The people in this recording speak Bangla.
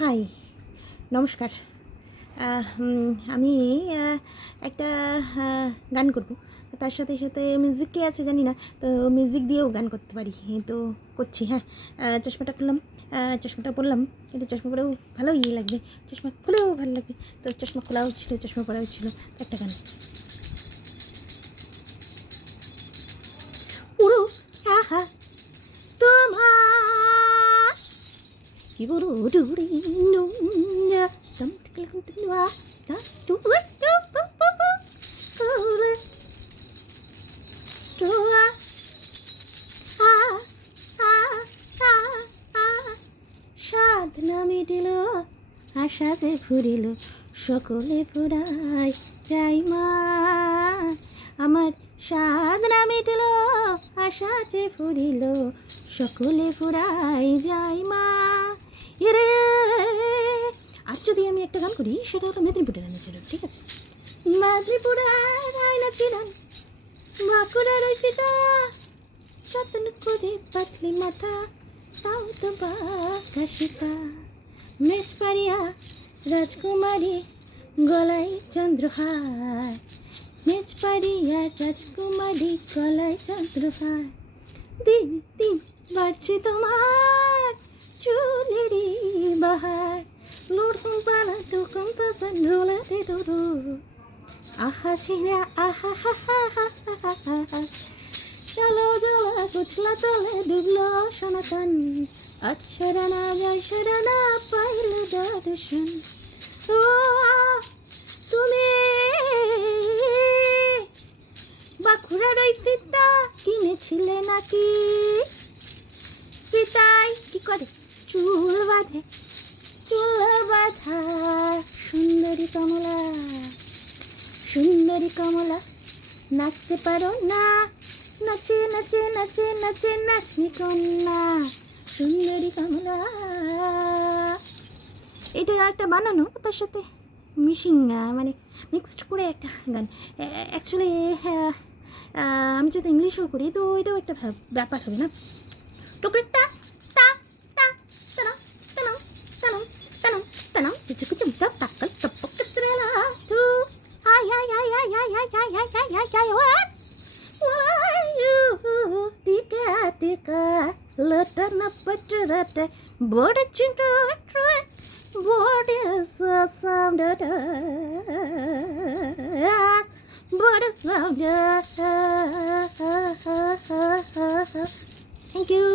হাই, নমস্কার। আমি একটা গান করব। তার সাথে সাথে মিউজিক কে আছে জানি না, তো মিউজিক দিয়েও গান করতে পারি, তো করছি। হ্যাঁ, চশমাটা খুললাম, চশমাটা পরলাম, কিন্তু চশমা পরেও ভালো লাগবে, চশমা খুলেও ভালো লাগবে। তো চশমা খোলাও ছিল, চশমা পরাও ছিল, একটা গান। উড়ো আহা তোমার জীবন ডুরি নুনা something continua to সাধনা মিটিল আশাতে ফুরিল সকলে ফুরাই যাই মা আমার সাধনা মিটিল আশাতে ফুরিল সকলে ফুরাই যাই মা এরে। আর যদি আমি একটা গান করি সেটা হলো মেদিনীপুরের রানী ছিল, ঠিক আছে? মেদিনীপুরের রায়না ছিলেন বাঁকুড়ার ওই পিতা যতন করে পাতলি মাথা তাও তো বাঁকা সীতা মেজ পারিয়া রাজকুমারী গলায় চন্দ্রহার মেজ পারিয়া রাজকুমারী গলায় চন্দ্রহার দিন দিন বাড়ছে তোমার চুলেরই বাহার লুড়কম পালা টুকম পাশান রোলাতে দৌড়ো আহা ছিড়া আহা হা হা হা হা হা চলো জলা কুচলা চলে ডুবলো সনাতন অক্ষরানা জয় শরণা পাইল দর্শন। তুমি বাঁকুড়ার ওই পিতা কিনেছিলে নাকি? পিতাই কি করে চুল বাঁধে, চুল বাঁধা সুন্দরী কমলা, সুন্দরী কমলা নাচতে পারো না? নাচে নাচে নাচে নাচে নাচনি কন্যা সুন্দরী কমলা। এটা একটা বানানো, তার সাথে মিশিং মানে মিক্সড করে একটা গান। অ্যাকচুয়ালি আমি যদি ইংলিশও করি তো এটাও একটা ব্যাপার হবে না? টুকরিটা টা টা তানা তানা তানা তানা তানা চিচুকু চুমটা পাকল টপক টপরেলা তু high high high high high high high high high high high high টিকা টিকা লটনা পটরটা বড় চিন্তা বড় সাউন্ড বড় সাউন্ড। Thank you.